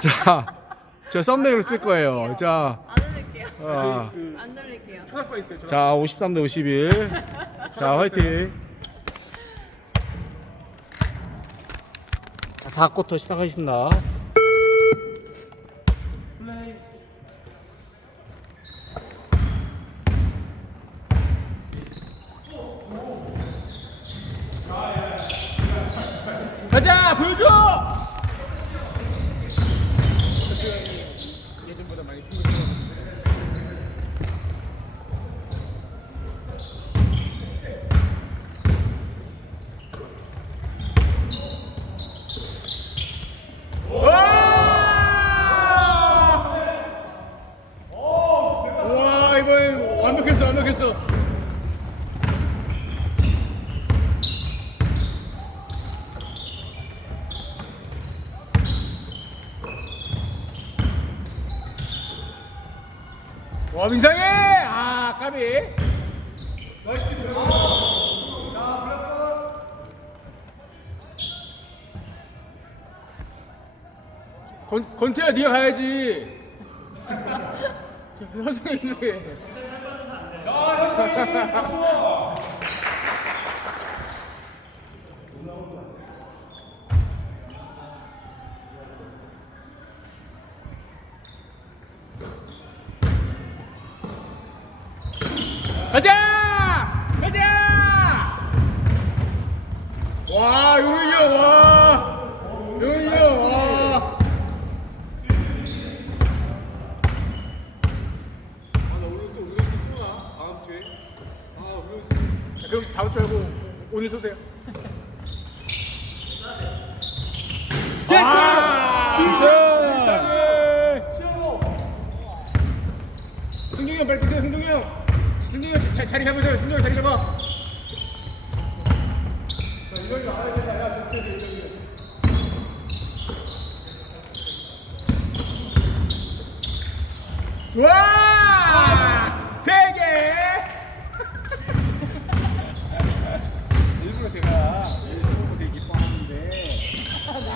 자, 저 썸네일을 쓸 거예요. 자, 안 올릴게요. 아, 안 돌릴게요. 초등학교 있어요. 자, 53 대 51. 자, 화이팅. 자, 4쿼터 시작하겠습니다. 가자 보여줘. 예전보다 많이 힘들어. 와 이번 완벽했어. 와 민상해! 아 까비. 건 건태야 네가 가야지. 저 현승이 일로 해. 가자! 가자! 와, 용현이 형, 와! 용현이 형, 와! 자, 그럼 다음 주 오늘 쏘세요. 승중이 형 빨리 드세요, 승중이 형. 승중이 형 자, 자리 잡으세요, 승중이 형 자리 잡아. 와! 세 개! 일부러 제가 일부러 되게 기뻐하는데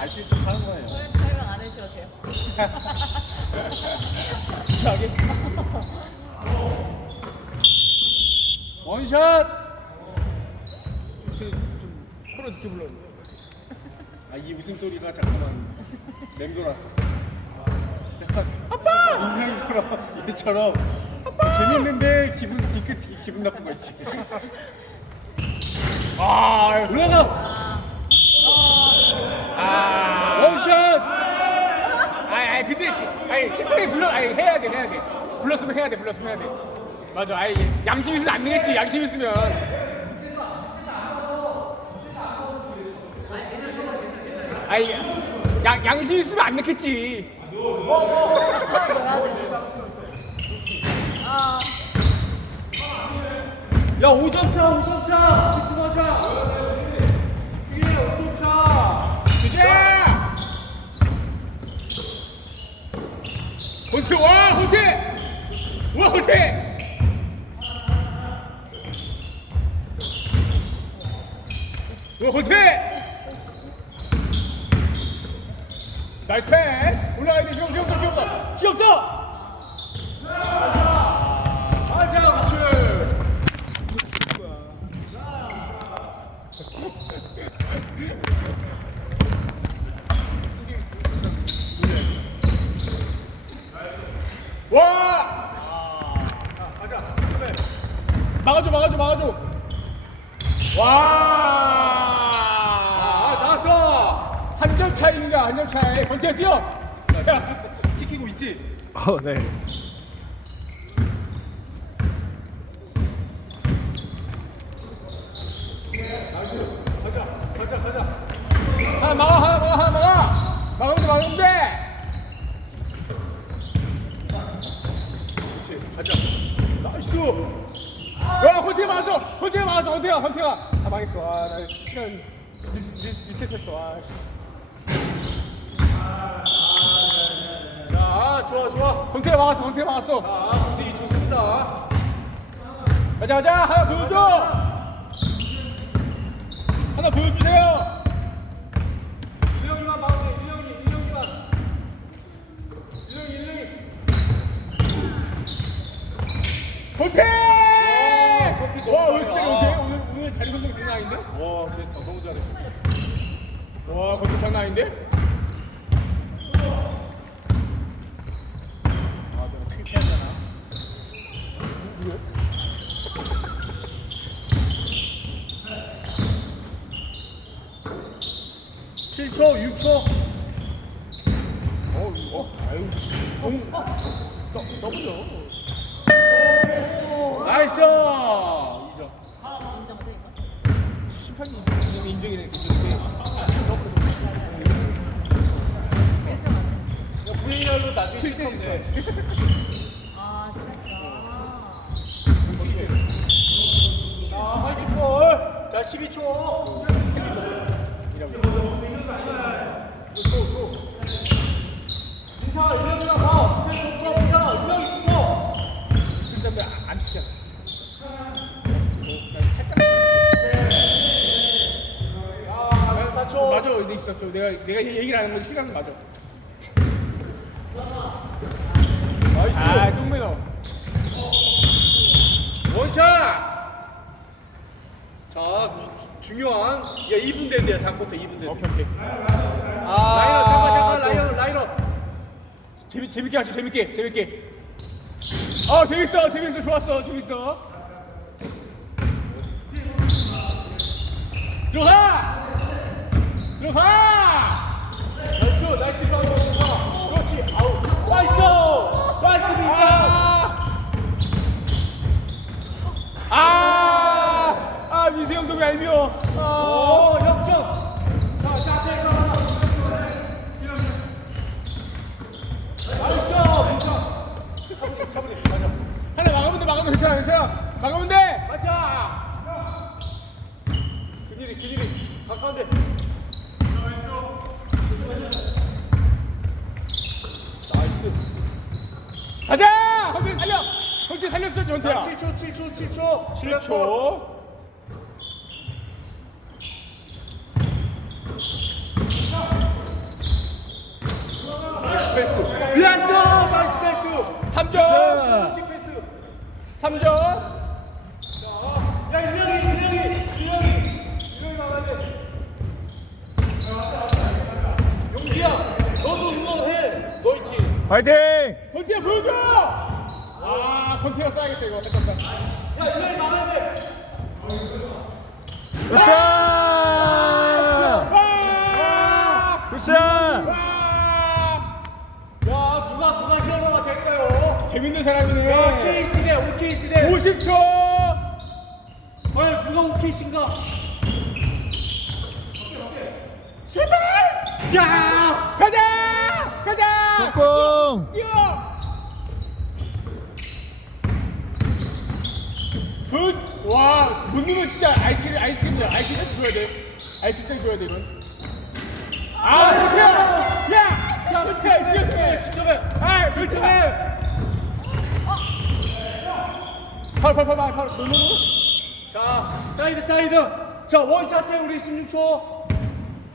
아실 척 하는 거예요. 설- 설명 안 해주셔도 돼요. 자기. 원샷! 좀 코로 늦게 불렀는데 아 이 웃음소리가 잠깐만 맹돌았어. 약간 아빠! 인상이처럼 얘처럼. 재밌는데 기분 뒤끝 뒤- 기분 나쁜 거 있지. 아 올라가! 아 원샷! 아니, 아니 근데 시, 아니 심판이 불러 아니 해야 돼 해야 돼. 불렀으면 해야 돼 불렀으면 해야 돼. 맞아 아니 양심 있으면 안 되겠지 양심 있으면. 아니 양 양심 있으면 안 넣겠지. 아, 야 5점 차 5점 차! 집중하자 중이야 5점 차 주자 혼태 와 혼태 와 혼태 와 혼태 나이스 패스 올라가야 돼 시험 시험 시험 시험 시험 맞아 그렇지 와! 막아줘. 와! 아, 나왔어! 한 점 차이인가, 한점 차이. 건태 뛰어! 야, 찍히고 있지? 어, 네. 하나 막아, 하나 막아, 하나 막아! 막으면 돼, 막으면 돼! 그렇지, 가자. 나이스! 막았어. 헌태가 막았어 헌태가 헌태가. 아 망했어. 아나 시간 리셋했어. 아, 자 아, 좋아 좋아. 헌태가 막았어 헌태가 막았어. 아 분위기 좋습니다. 가자 가자. 하나 보여줘. 하나 보여주세요. 헌태! 일령이만 막으세요, 일령이, 일령이만. 장난 아닌데? 와, 쟤 너무 잘해. 와, 건투 장난 아닌데? 아 내가 어떻게 해야 되나? 칠초 6초. 어, 어, 아유, 너무, 너, 너무요. 나이스! 2점. 인정 못해 이거. 심판이 인정이네, 인정이네. VAR로 나중에 칠대인데. 아 진짜. 자, 화이팅 볼. 자, 12초. 인사, 이러면서 더. 이제 더, 더, 더. 이러기 더. 그다음에 안 치잖아. 자, 4초. 맞아, 내 있었죠. 내가 내가 얘기를 하는 건 시간 맞아. 나이스. 아, 똥매너. 원샷! 자, 주- 중요한. 야, 2분 된대요, 4쿼터 2분 된대. 오케이, 오케이. 아, 라이너, 잠깐, 잠깐, 라이너, 라이너. 재밌 재밌게 하죠, 재밌게, 재밌게. 어, 재밌어, 재밌어, 좋았어, 재밌어. 들어가! 들어가! 나이스, 나이스, 나이스. 그렇지, 아우. 나이스! 나이스, 민사! 아! 아! 아, 민수 형도 왜 알미워? 아! 오, 역전! 자, 자, 자, 이거 하나. 나이스, 민사. 하나 막으면 돼, 막으면 괜찮아, 괜찮아. 막으면 돼! 가자! 그길이, 그길이. 가자! 헌태 살려! 헌태 살렸어, 자, 전태야. 7초, 7초, 7초. 7초. 패스. 미안스! 나이스 패스! 3점! 패스. 3점! 야, 인형이, 인형이, 인형이. 인형이 막아야 돼. 용기야, 너도 응원해. 너희 팀. 화이팅! 건태야 보여줘! 아, 건태가 쏴야겠다, 이거. 했었다. 야, 인형이 막아야 돼. 굿샷! 와! 굿샷! 와! 야, 누가, 누가 히어로가 될까요? 재밌는 사람이네. 야, 케이스네, 오케이스네. 50초! 아, 누가 오케이신가? 제발! 야! 가자! 가자! 꽁! 뛰어! 굿! 와, 못 넣으면 진짜 아이스크림, 아이스크림이야. 아이스크림 줘야 돼. 아이스크림 줘야 돼, 이건. 아, 못해요! 야! 자, 못해, 이겨, 이겨, 지쳐해. 아, 못해! 바로, 바로, 바로, 바로, 노노노. 자, 사이드, 사이드. 자, 원샷해, 우리 16초.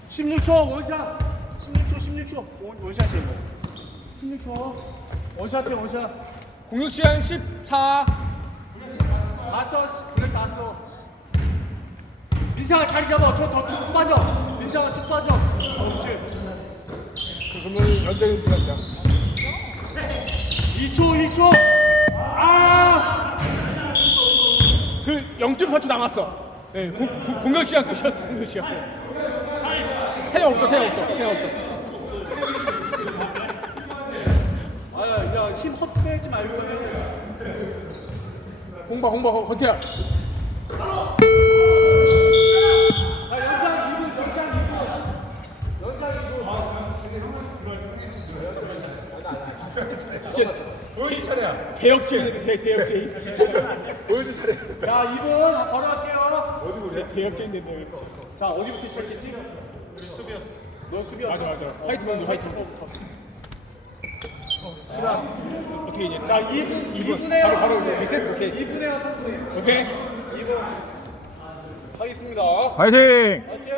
16초, 원샷. 16초, 16초. 원, 원샷해, 이거. 16초. 원샷해, 원샷. 공격 시간 14. 다 써, 블랙 다 써. 민상아 자리 잡아. 저더쭉 빠져. 민상아 쭉 빠져. 어, 그렇지. 그러면 연장이 중요하다. 2초, 1초. 아! 그 0.4초 남았어. 네, 공, 공- 공격 시간 끝이었어. 공격 시간. 태양 없어, 태양 없어, 태양 없어. 아, 야, 야, 힘 헛 빼지 말고 해. 공바, 공바, 건태야. 자, 연장 2분, 연장 2분. 연장 2분. 진짜 보여줄 차례야. 대역죄인이네, 대, 대역죄인. 진짜. 보여줄 차례. 자, 2분 바로 할게요. 어디 보자. 대역죄인 됐네. 자, 어디부터 시작했지? 수비였어. 너 수비였어. 맞아, 맞아. 화이트 먼저, 화이트. 시간. 어떻게 이제? 자, 2분, 2분 2분. 해요. 바로, 바로 리셋. 오케이. 2분 해요, 3분. 오케이. 2분. 하겠습니다. 화이팅! 화이팅!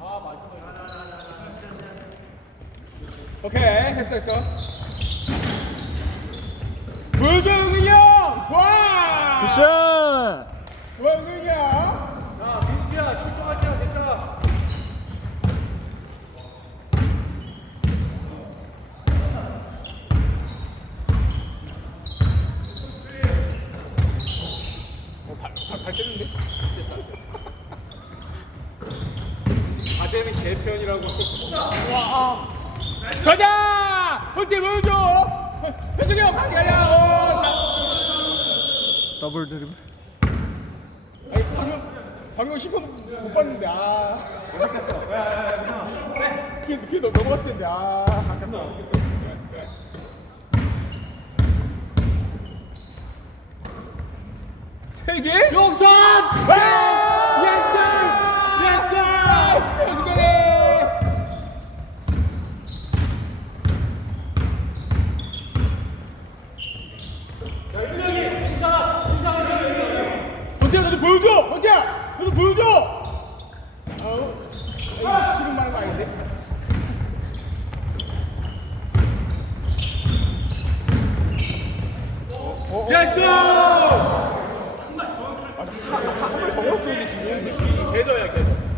아, 맞아. 오케이. 했어, 했어. 형! 좋아! 굿샷! 좋아, 은근히 형! 출동할게요 됐다 어발발 쨌는데 아재는 개편 이라고. 가자 헌태 보여줘 현석이 형 어, 자. 더블 드리블 아니, 방금 방금 시퍼 못 봤는데 아 그게 그게 너- 넘어갔을 텐데 아 세 개? 예스! 예스! 여섯 개네! 헌태야 너도 보여줘! 너도 보여줘! 아우 에이, 지금 말한 거 아닌데? 예스! 한발 더 걸었어 근데 지금 그치 개더야 개더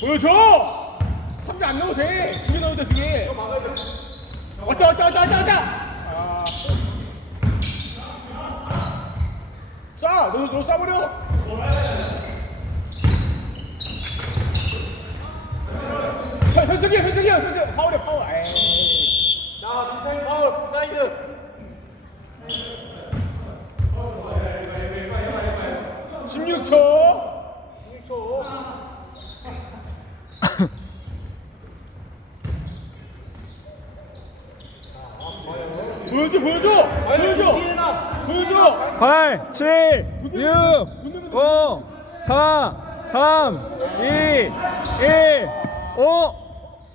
보여줘! 3대 안 넣어도 돼! 두개 넣어도 돼, 두 개! 왔다, 왔다, 왔다, 왔다, 왔다! 아. 쏴! 너, 너 쏴버려! 현- 현석이 형, 현석이 형, 현석이 형, 파울이야, 파울. 에이. 자, 민상이 파울, 사이드. 십육 초 보여줘! 보여줘! 보여줘! 8, 7, 6, 5, 4, 3, 2, 1, 5.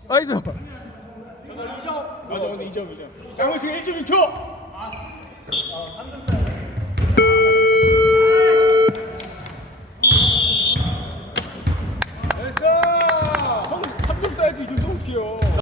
나이스. 맞아 근데 2점 2점 장훈식 1.6초! 나이스! 방금 3점 쌓여도 2점 또 어떻게 해요